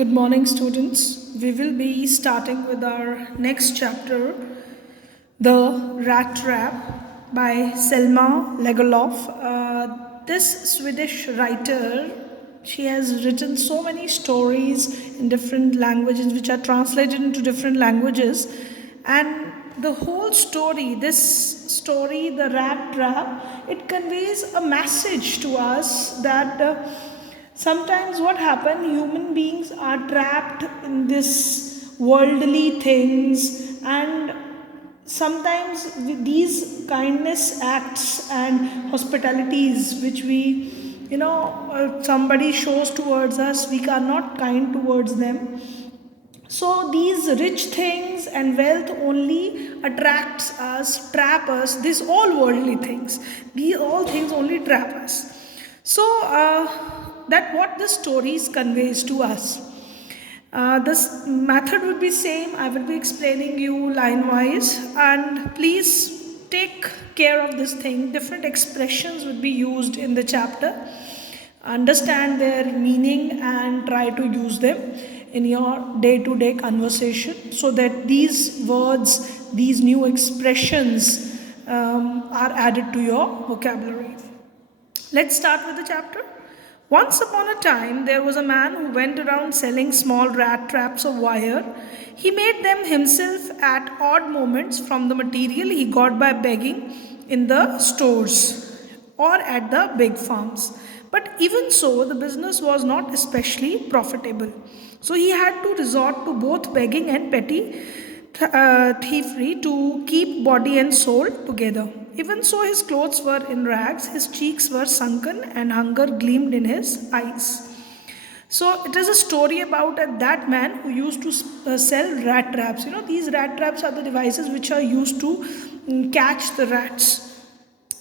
Good morning, students. We will be starting with our next chapter, The Rattrap by Selma Lagerlöf. This Swedish writer, she has written so many stories in different languages which are translated into different languages. And the whole story, this story, The Rat Trap, it conveys a message to us that sometimes what happens, human beings are trapped in this worldly things, and sometimes with these kindness acts and hospitalities which we somebody shows towards us, we are not kind towards them. So these rich things and wealth only attracts us, trap us. These all worldly things, these all things only trap us. So that what the stories conveys to us. This method would be same. I will be explaining you line wise, and please take care of this thing. Different expressions would be used in the chapter. Understand their meaning and try to use them in your day-to-day conversation so that these words, these new expressions are added to your vocabulary. Let's start with the chapter. Once upon a time, there was a man who went around selling small rat traps of wire. He made them himself at odd moments from the material he got by begging in the stores or at the big farms. But even so, the business was not especially profitable. So he had to resort to both begging and petty thievery to keep body and soul together. Even so, his clothes were in rags, his cheeks were sunken, and hunger gleamed in his eyes. So, it is a story about that man who used to sell rat traps. You know, these rat traps are the devices which are used to catch the rats.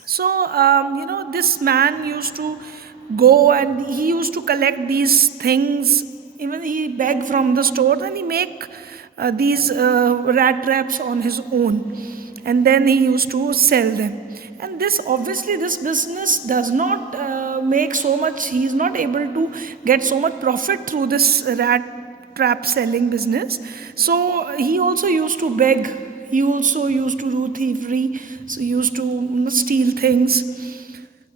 So, this man used to go and he used to collect these things. Even he beg from the store and he make these rat traps on his own, and then he used to sell them. And this obviously this business does not make so much. He is not able to get so much profit through this rat trap selling business. So he also used to beg. He also used to do thievery. So he used to steal things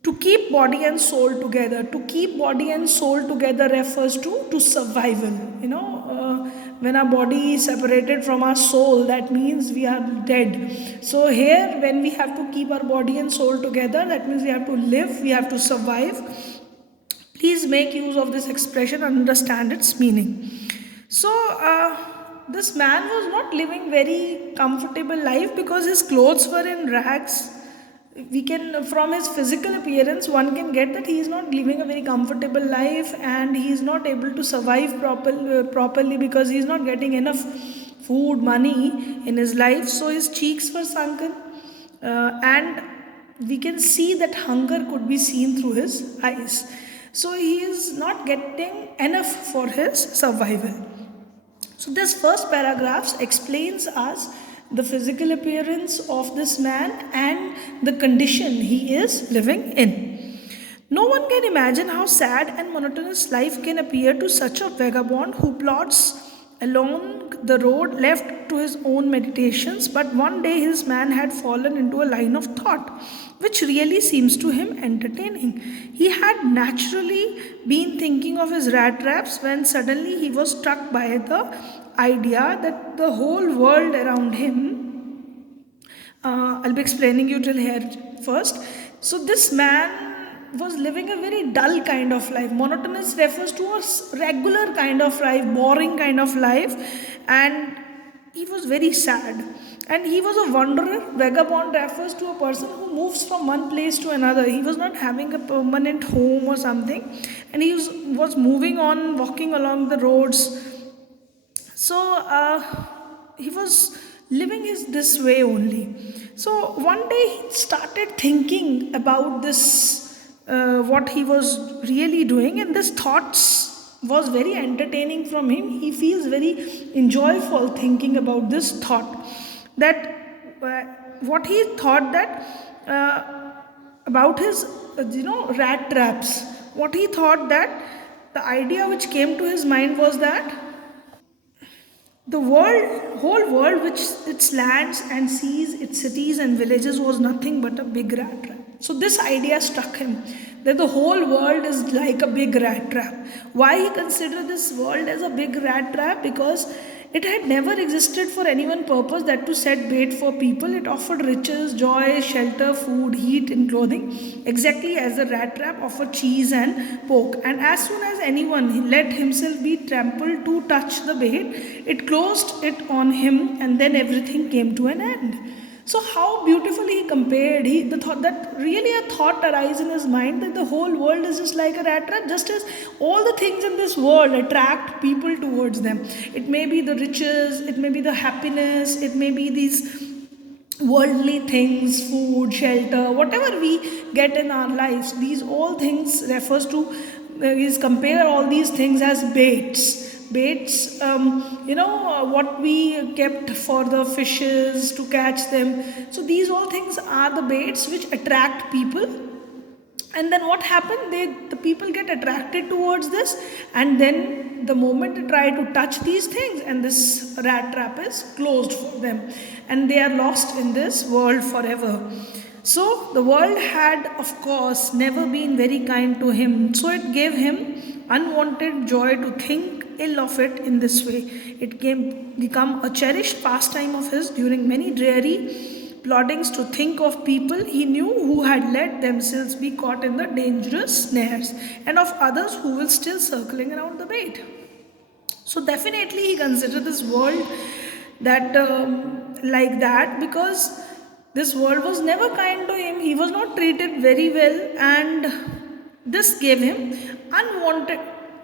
to keep body and soul together. To keep body and soul together refers to survival. When our body is separated from our soul, that means we are dead. So here, when we have to keep our body and soul together, that means we have to live, we have to survive. Please make use of this expression and understand its meaning. So this man was not living very comfortable life because his clothes were in rags. We can, from his physical appearance, one can get that he is not living a very comfortable life, and he is not able to survive properly because he is not getting enough food, money in his life. So his cheeks were sunken, and we can see that hunger could be seen through his eyes. So he is not getting enough for his survival. So this first paragraph explains us the physical appearance of this man and the condition he is living in. No one can imagine how sad and monotonous life can appear to such a vagabond who plods along the road left to his own meditations. But one day his man had fallen into a line of thought which really seems to him entertaining. He had naturally been thinking of his rat traps when suddenly he was struck by the idea that the whole world around him, I'll be explaining you till here first. So this man was living a very dull kind of life. Monotonous refers to a regular kind of life, boring kind of life, and he was very sad. And he was a wanderer. Vagabond refers to a person who moves from one place to another. He was not having a permanent home or something, and he was moving on, walking along the roads. So he was living this way only. So one day he started thinking about this, what he was really doing, and this thoughts was very entertaining from him. He feels very enjoyable thinking about this thought, that what he thought that about his rat traps. What he thought that The idea which came to his mind was that the whole world, which its lands and seas, its cities and villages, was nothing but a big rat trap. So this idea struck him, that the whole world is like a big rat trap. Why he considered this world as a big rat trap? Because it had never existed for any one purpose that to set bait for people. It offered riches, joy, shelter, food, heat, and clothing, exactly as the rat trap offered cheese and pork. And as soon as anyone let himself be trampled to touch the bait, it closed it on him, and then everything came to an end. So how beautifully he compared, the thought that really a thought arises in his mind that the whole world is just like a rat trap, just as all the things in this world attract people towards them. It may be the riches, it may be the happiness, it may be these worldly things, food, shelter, whatever we get in our lives. These all things refers to is compare all these things as baits, what we kept for the fishes to catch them. So these all things are the baits which attract people. And then what happened, the people get attracted towards this, and then the moment they try to touch these things, and this rat trap is closed for them, and they are lost in this world forever. So the world had, of course, never been very kind to him, so it gave him unwanted joy to think ill of it in this way. It came become a cherished pastime of his during many dreary plottings to think of people he knew who had let themselves be caught in the dangerous snares, and of others who were still circling around the bait. So definitely he considered this world that like that, because this world was never kind to him. He was not treated very well, and this gave him unwanted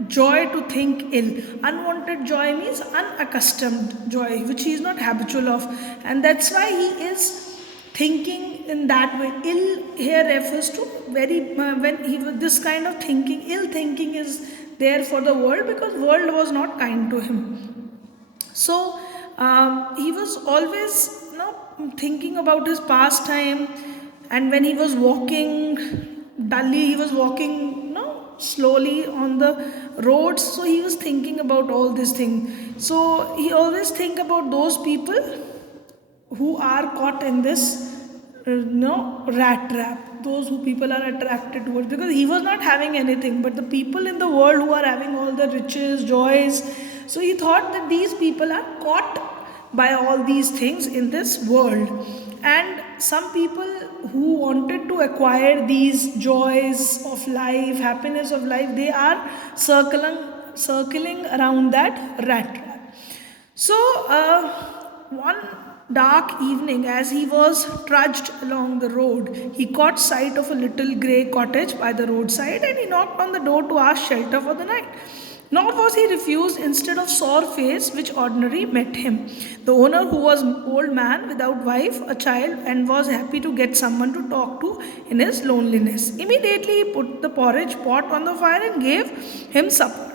joy to think ill. Unwanted joy means unaccustomed joy, which he is not habitual of, and that's why he is thinking in that way. Ill here refers to very when he was this kind of thinking, ill thinking is there for the world, because world was not kind to him. So he was always thinking about his past time, and when he was walking dully, he was walking slowly on the roads, so he was thinking about all these things. So he always think about those people who are caught in this rat trap, those who people are attracted towards, because he was not having anything, but the people in the world who are having all the riches, joys. So he thought that these people are caught by all these things in this world, and some people who wanted to acquire these joys of life, happiness of life, they are circling around that rat trap. So one dark evening, as he was trudged along the road, he caught sight of a little grey cottage by the roadside, and he knocked on the door to ask shelter for the night. Nor was he refused. Instead of sour face which ordinarily met him, the owner, who was an old man without wife, a child, and was happy to get someone to talk to in his loneliness, immediately he put the porridge pot on the fire and gave him supper.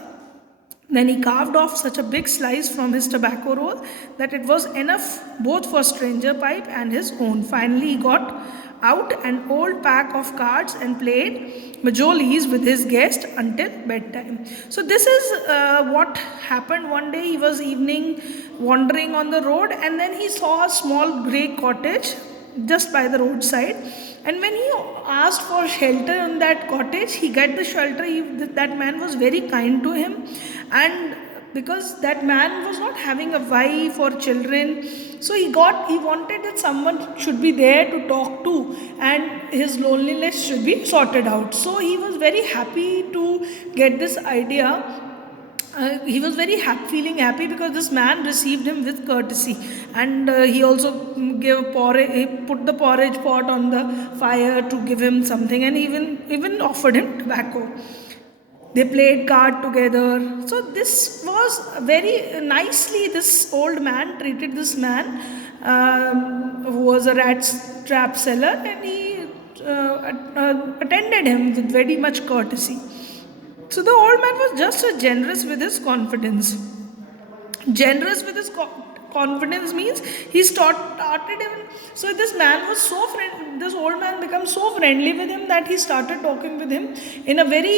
Then he carved off such a big slice from his tobacco roll that it was enough both for stranger pipe and his own. Finally, he got out an old pack of cards and played majolies with his guest until bedtime. So this is what happened one day. He was evening wandering on the road, and then he saw a small grey cottage just by the roadside, and when he asked for shelter in that cottage, he got the shelter. That man was very kind to him, and because that man was not having a wife or children, so he wanted that someone should be there to talk to, and his loneliness should be sorted out. So he was very happy to get this idea. He was very feeling happy, because this man received him with courtesy, and he also gave porridge. He put the porridge pot on the fire to give him something, and even offered him tobacco. They played card together. So this was very nicely. This old man treated this man, who was a rat trap seller, and he attended him with very much courtesy. So the old man was just as generous with his confidence, generous with his confidence means he started even. So this man was so this old man became so friendly with him that he started talking with him in a very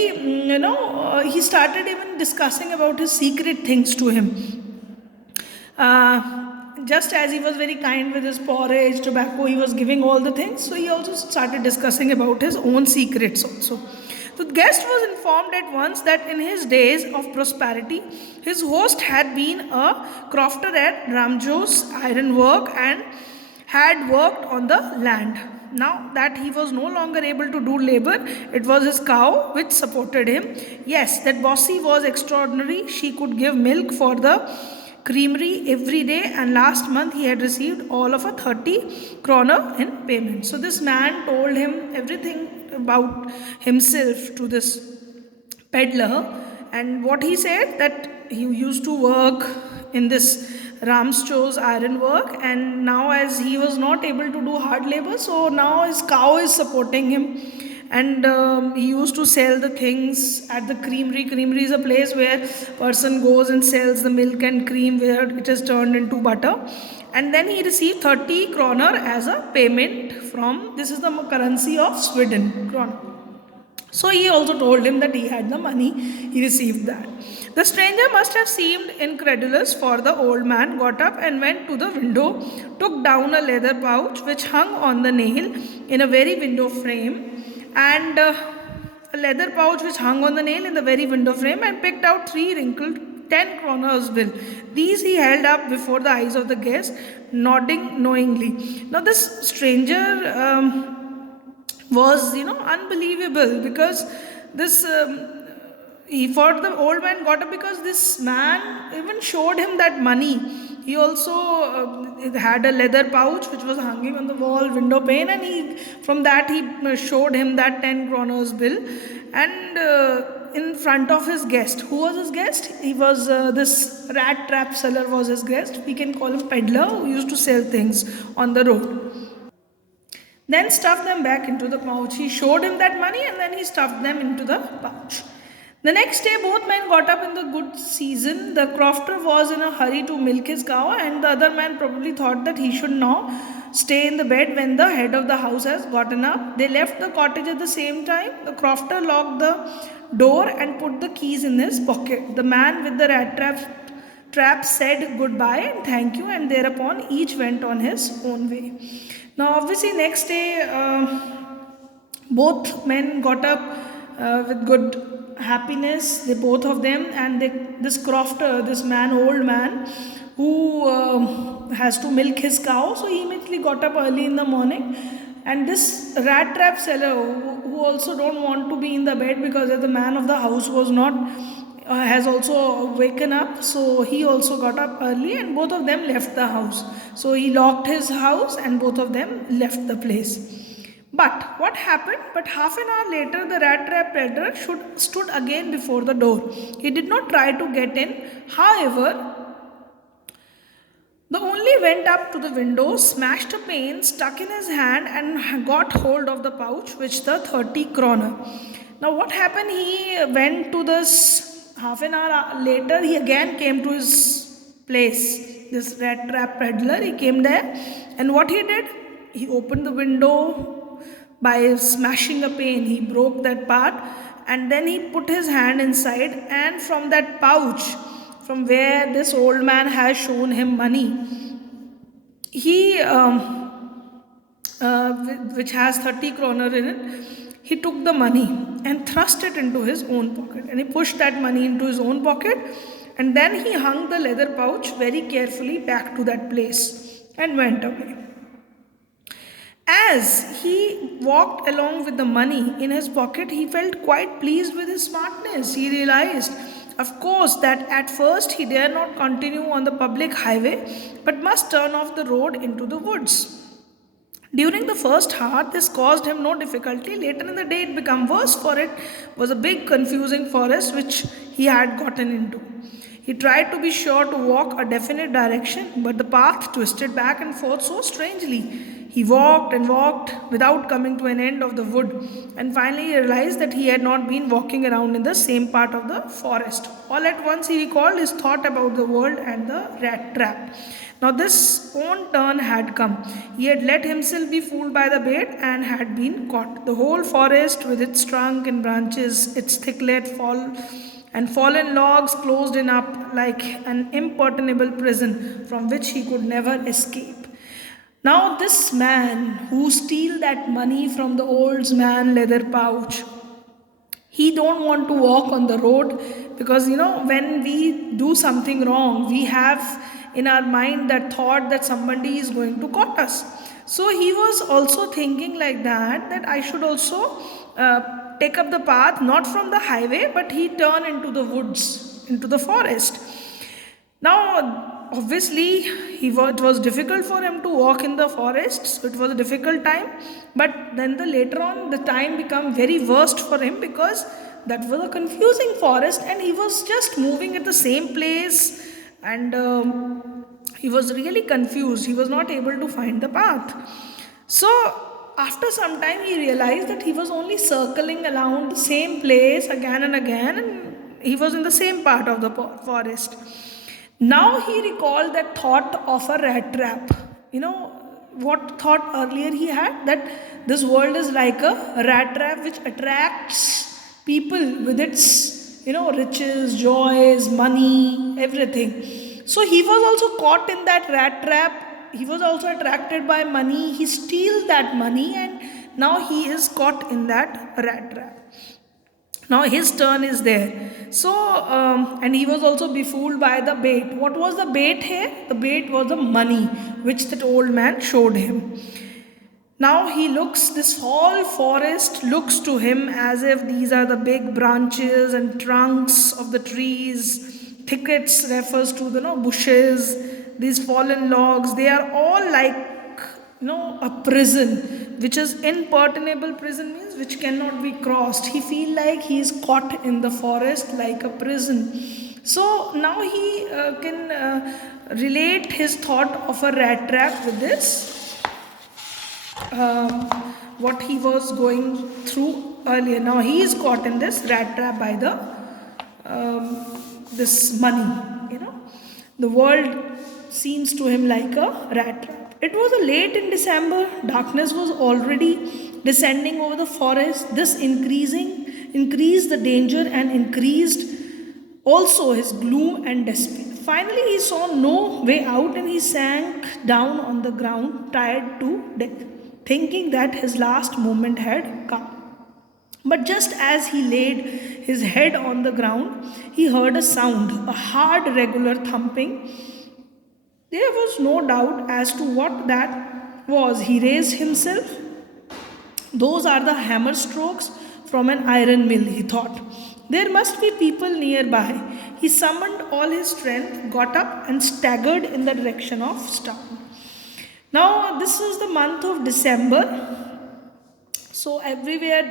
he started even discussing about his secret things to him. Just as he was very kind with his porridge, tobacco, he was giving all the things, so he also started discussing about his own secrets also. The guest was informed at once that in his days of prosperity, his host had been a crofter at Ramjo's ironwork and had worked on the land. Now that he was no longer able to do labor, it was his cow which supported him. Yes, that bossy was extraordinary. She could give milk for the creamery every day, and last month he had received all of a 30 kroner in payment. So this man told him everything about himself to this peddler, and what he said, that he used to work in this Ramcho's ironwork, and now as he was not able to do hard labor, so now his cow is supporting him. And he used to sell the things at the creamery. Creamery is a place where person goes and sells the milk and cream where it is turned into butter. And then he received 30 kroner as a payment from, this is the currency of Sweden, kroner. So he also told him that he had the money, he received that. The stranger must have seemed incredulous, for the old man got up and went to the window, took down a leather pouch which hung on the nail in a very window frame, and a leather pouch which hung on the nail in the very window frame, and picked out 3 wrinkled 10 kroners bill. These he held up before the eyes of the guest, nodding knowingly. Now this stranger was unbelievable, because this for the old man got up because this man even showed him that money. He also had a leather pouch which was hanging on the wall window pane, and from that he showed him that 10 kroners bill, and in front of his guest. Who was his guest? He was this Rattrap seller was his guest. We can call him peddler, who used to sell things on the road. Then stuffed them back into the pouch. He showed him that money, and then he stuffed them into the pouch. The next day, both men got up in the good season. The crofter was in a hurry to milk his cow, and the other man probably thought that he should now stay in the bed when the head of the house has gotten up. They left the cottage at the same time. The crofter locked the door and put the keys in his pocket. The man with the rat trap said goodbye and thank you, and thereupon each went on his own way. Now, obviously, next day, both men got up with good happiness, both of them, and this crofter, this man, old man, who has to milk his cow, so he immediately got up early in the morning. And this rat trap seller, who also don't want to be in the bed because the man of the house was not, has also waken up, so he also got up early, and both of them left the house. So he locked his house, and both of them left the place. But what happened? But half an hour later, the rat trap peddler stood again before the door. He did not try to get in. However, the only went up to the window, smashed a pane, stuck in his hand, and got hold of the pouch, which the 30 kroner. Now what happened? He went to this, half an hour later, he again came to his place. This rat trap peddler, he came there, and what he did? He opened the window by smashing a pane. He broke that part, and then he put his hand inside, and from that pouch, from where this old man has shown him money, he which has 30 kroner in it, he took the money and thrust it into his own pocket, and he pushed that money into his own pocket, and then he hung the leather pouch very carefully back to that place and went away. As he walked along with the money in his pocket, he felt quite pleased with his smartness. He realized, of course, that at first he dare not continue on the public highway, but must turn off the road into the woods. During the first hour, this caused him no difficulty. Later in the day, it became worse, for it was a big, confusing forest which he had gotten into. He tried to be sure to walk a definite direction, but the path twisted back and forth so strangely. He walked and walked without coming to an end of the wood, and finally he realized that he had not been walking around in the same part of the forest. All at once he recalled his thought about the world and the rat trap. Now this own turn had come. He had let himself be fooled by the bait and had been caught. The whole forest, with its trunk and branches, its thicklet and fallen logs closed in up like an imperturbable prison from which he could never escape. Now this man who steal that money from the old man leather pouch, he don't want to walk on the road, because when we do something wrong, we have in our mind that thought that somebody is going to caught us. So he was also thinking like that I should also take up the path not from the highway, but he turn into the woods, into the forest. Now, obviously, it was difficult for him to walk in the forest, so it was a difficult time. But then later on, the time became very worst for him, because that was a confusing forest, and he was just moving at the same place, and he was really confused. He was not able to find the path. So after some time, he realized that he was only circling around the same place again and again, and he was in the same part of the forest. Now he recalled that thought of a rat trap. What thought earlier he had? That this world is like a rat trap which attracts people with its, riches, joys, money, everything. So he was also caught in that rat trap. He was also attracted by money. He steals that money, and now he is caught in that rat trap. Now his turn is there. So, and he was also befooled by the bait. What was the bait here? The bait was the money which that old man showed him. Now he looks, this whole forest looks to him as if these are the big branches and trunks of the trees. Thickets refers to the bushes, these fallen logs. They are all like a prison, which is imperturbable. Prison means which cannot be crossed. He feel like he is caught in the forest like a prison. So now he can relate his thought of a rat trap with this, what he was going through earlier. Now he is caught in this rat trap by the this money. The world seems to him like a rat trap. It was a late in December. Darkness was already descending over the forest. This increased the danger and increased also his gloom and despair. Finally, he saw no way out, and he sank down on the ground, tired to death, thinking that his last moment had come. But just as he laid his head on the ground, he heard a sound, a hard, regular thumping. There was no doubt as to what that was. He raised himself. Those are the hammer strokes from an iron mill, he thought. There must be people nearby. He summoned all his strength, got up, and staggered in the direction of town. Now, this was the month of December. So, everywhere,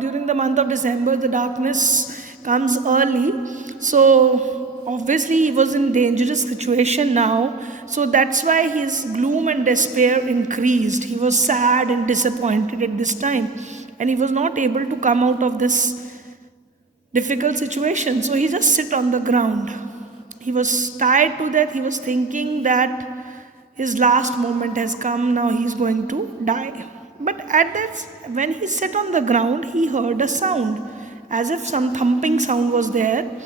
during the month of December, the darkness comes early. So, obviously, he was in dangerous situation now. So, that's why his gloom and despair increased. He was sad and disappointed at this time, and he was not able to come out of this difficult situation. So he just sit on the ground. He was tired to death. He was thinking that his last moment has come. Now he's going to die. But at that, when he sat on the ground, he heard a sound, as if some thumping sound was there.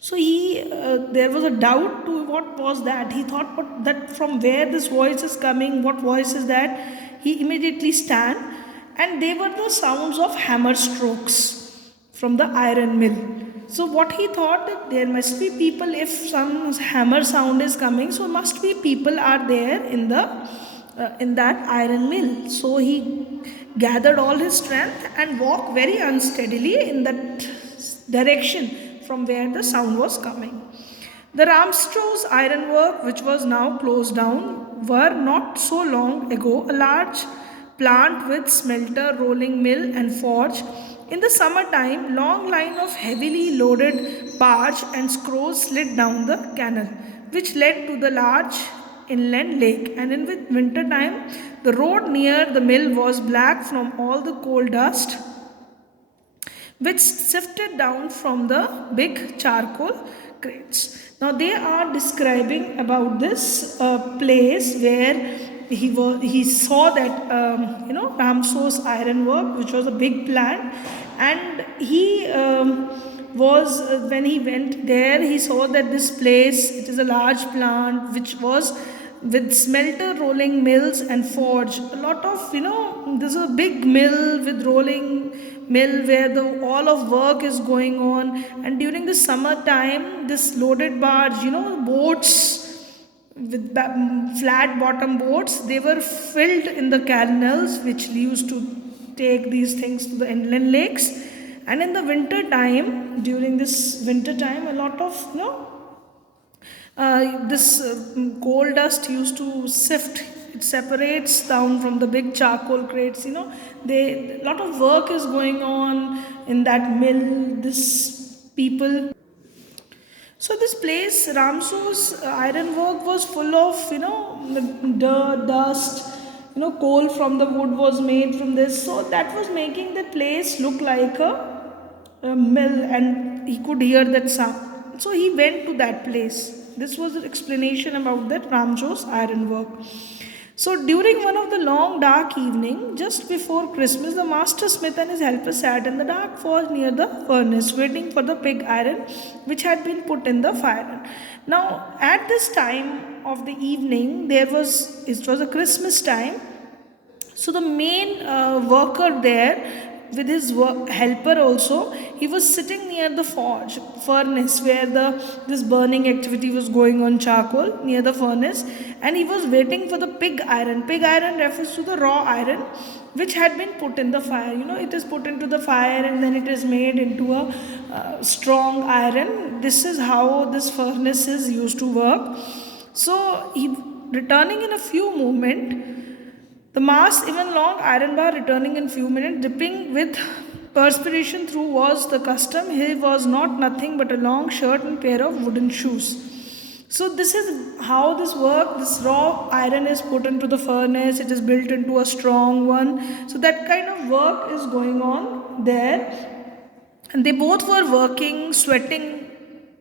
So there was a doubt to what was that. He thought that from where this voice is coming, what voice is that? He immediately stand, and they were the sounds of hammer strokes from the iron mill. So what he thought, that there must be people, if some hammer sound is coming, so must be people are there in that iron mill. So he gathered all his strength and walked very unsteadily in that direction from where the sound was coming. The Ramstro's ironwork, which was now closed down, were not so long ago a large plant with smelter, rolling mill, and forge. In the summertime, long line of heavily loaded barge and screws slid down the canal, which led to the large inland lake. And in winter time, the road near the mill was black from all the coal dust which sifted down from the big charcoal crates. Now they are describing about this place where he saw that Ramsos ironwork, which was a big plant, and he was when he went there, he saw that this place, it is a large plant which was with smelter, rolling mills and forge. A lot of, this is a big mill with rolling mill where the all of work is going on. And during the summer time, this loaded barge, boats with flat bottom boats, they were filled in the canals which used to take these things to the inland lakes. And in the winter time, during this winter time, a lot of this coal dust used to sift. It separates down from the big charcoal crates. A lot of work is going on in that mill. This people. So this place, Ramso's ironwork, was full of the dirt, dust. Coal from the wood was made from this. So that was making the place look like a mill, and he could hear that sound. So he went to that place. This was the explanation about that Ramjo's ironwork. So during one of the long dark evening, just before Christmas, the master smith and his helper sat in the dark forge near the furnace, waiting for the pig iron which had been put in the fire. Now, at this time of the evening, it was a Christmas time. So the main worker there, with his helper also, he was sitting near the furnace where this burning activity was going on, charcoal near the furnace, and he was waiting for the pig iron. Pig iron refers to the raw iron which had been put in the fire. It is put into the fire and then it is made into a strong iron. This is how this furnace is used to work. So he returning in a few moments. The mass, even long iron bar, returning in few minutes, dripping with perspiration through was the custom. He was not nothing but a long shirt and pair of wooden shoes. So this is how this works. This raw iron is put into the furnace. It is built into a strong one. So that kind of work is going on there. And they both were working, sweating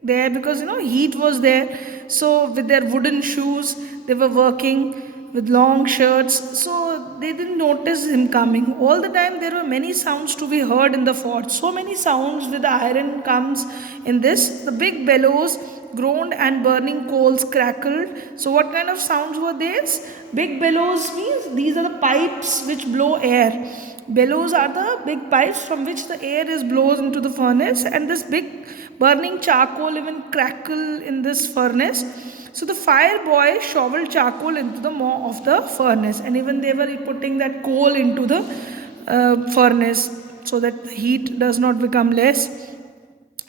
there because heat was there. So with their wooden shoes, they were working with long shirts, so they didn't notice him coming. All the time there were many sounds to be heard in the forge. So many sounds with the iron comes in this. The big bellows groaned and burning coals crackled. So what kind of sounds were these? Big bellows means these are the pipes which blow air. Bellows are the big pipes from which the air is blown into the furnace, and this big burning charcoal even crackle in this furnace. So the fire boy shoveled charcoal into the maw of the furnace, and even they were putting that coal into the furnace so that the heat does not become less,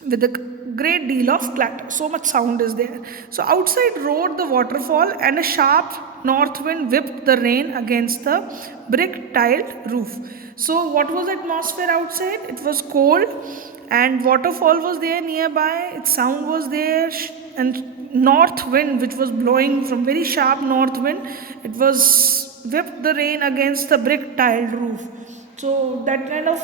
with a great deal of clatter. So much sound is there. So outside roared the waterfall, and a sharp north wind whipped the rain against the brick tiled roof. So what was the atmosphere outside? It was cold, and waterfall was there nearby. Its sound was there, and north wind which was blowing from very sharp north wind, it was whipped the rain against the brick tiled roof. So that kind of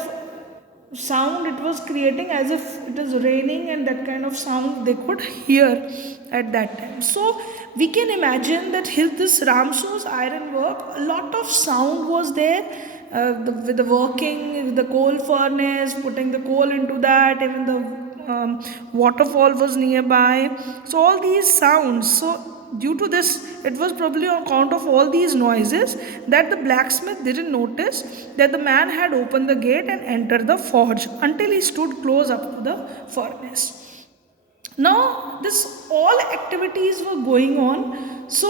sound it was creating, as if it is raining, and that kind of sound they could hear at that time. So we can imagine that this Ramso's ironwork, a lot of sound was there, with the working, with the coal furnace, putting the coal into that, even the waterfall was nearby. So all these sounds. So due to this, it was probably on account of all these noises that the blacksmith didn't notice that the man had opened the gate and entered the forge until he stood close up to the furnace. Now this all activities were going on. So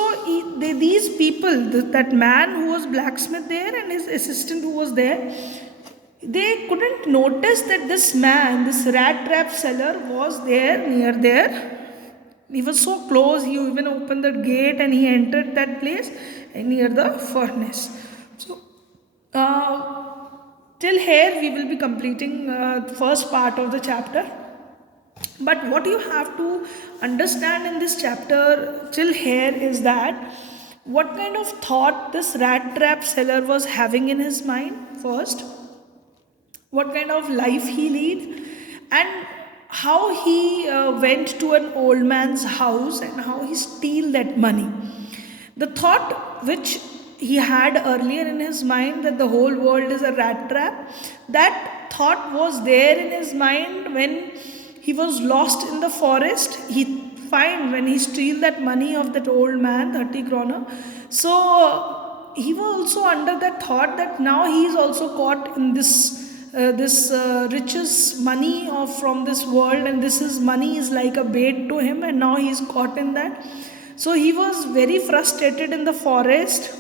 these people, that man who was blacksmith there and his assistant who was there, they couldn't notice that this man, this Rattrap seller, was there near there. He was so close, he even opened the gate and he entered that place near the furnace. So till here we will be completing the first part of the chapter. But what you have to understand in this chapter till here is that What kind of thought this rat trap seller was having in his mind first, what kind of life he lead, and how he went to an old man's house and how he steal that money. The thought which he had earlier in his mind, that the whole world is a rat trap, that thought was there in his mind when he was lost in the forest. He find when he steal that money of that old man, 30 kroner. So he was also under that thought that now he is also caught in this riches money of from this world, and this is money is like a bait to him, and now he is caught in that. So he was very frustrated in the forest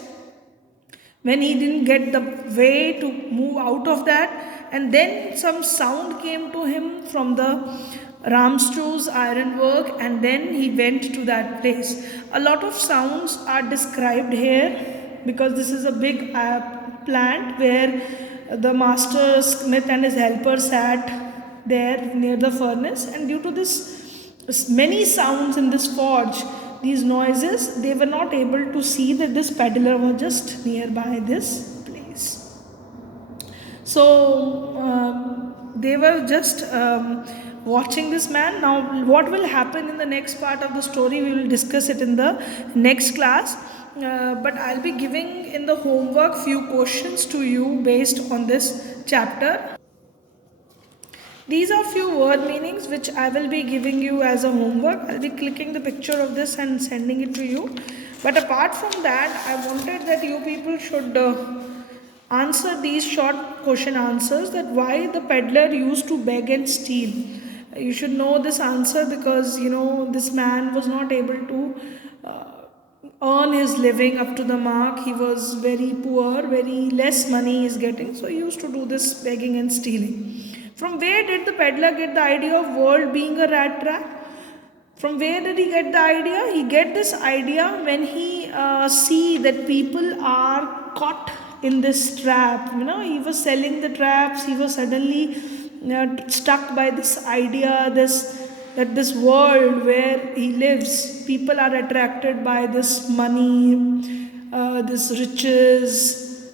when he didn't get the way to move out of that. And then some sound came to him from the Ramstro's ironwork, and then he went to that place. A lot of sounds are described here because this is a big plant where the master smith and his helper sat there near the furnace, and due to this many sounds in this forge, these noises, they were not able to see that this peddler was just nearby this place. So they were just watching this man. Now what will happen in the next part of the story, we will discuss it in the next class. But I'll be giving in the homework few questions to you based on this chapter. These are few word meanings which I will be giving you as a homework. I'll be clicking the picture of this and sending it to you. But apart from that, I wanted that you people should answer these short question answers, that why the peddler used to beg and steal. You should know this answer because this man was not able to earn his living up to the mark. He was very poor, very less money he is getting, so he used to do this begging and stealing. From where did the peddler get the idea of world being a rat trap? From where did he get the idea? He get this idea when he see that people are caught in this trap. He was selling the traps. He was suddenly stuck by this idea, that this world where he lives, people are attracted by this money, this riches,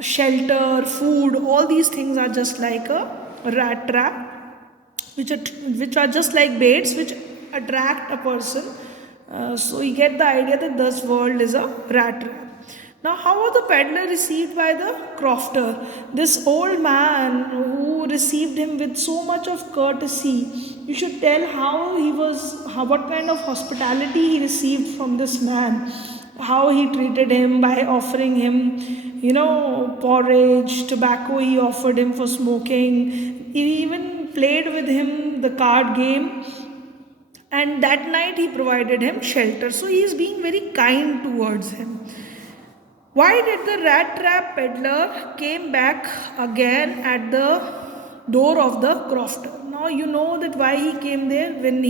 shelter, food. All these things are just like a rat trap, which are just like baits which attract a person. So you get the idea that this world is a rat trap. Now, how was the peddler received by the crofter? This old man who received him with so much of courtesy. You should tell what kind of hospitality he received from this man. How he treated him by offering him, porridge, tobacco he offered him for smoking. He even played with him the card game. And that night he provided him shelter. So he is being very kind towards him. Why did the rat trap peddler came back again at the door of the crofter? Now you know that why he came there. When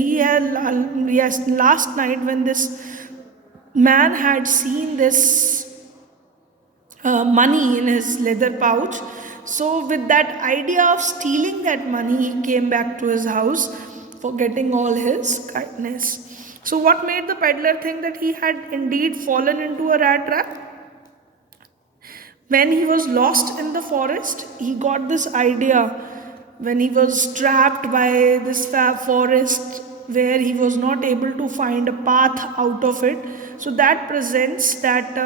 last night when this man had seen this money in his leather pouch. So with that idea of stealing that money, he came back to his house, forgetting all his kindness. So what made the peddler think that he had indeed fallen into a rat trap? When he was lost in the forest, he got this idea when he was trapped by this forest where he was not able to find a path out of it. So that presents that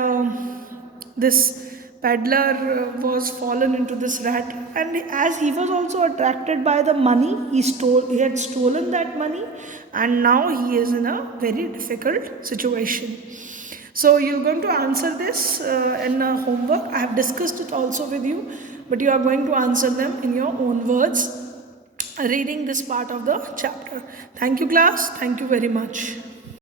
this peddler was fallen into this rat, and as he was also attracted by the money, he had stolen that money, and now he is in a very difficult situation. So you're going to answer this in homework. I have discussed it also with you, but you are going to answer them in your own words, reading this part of the chapter. Thank you, class. Thank you very much.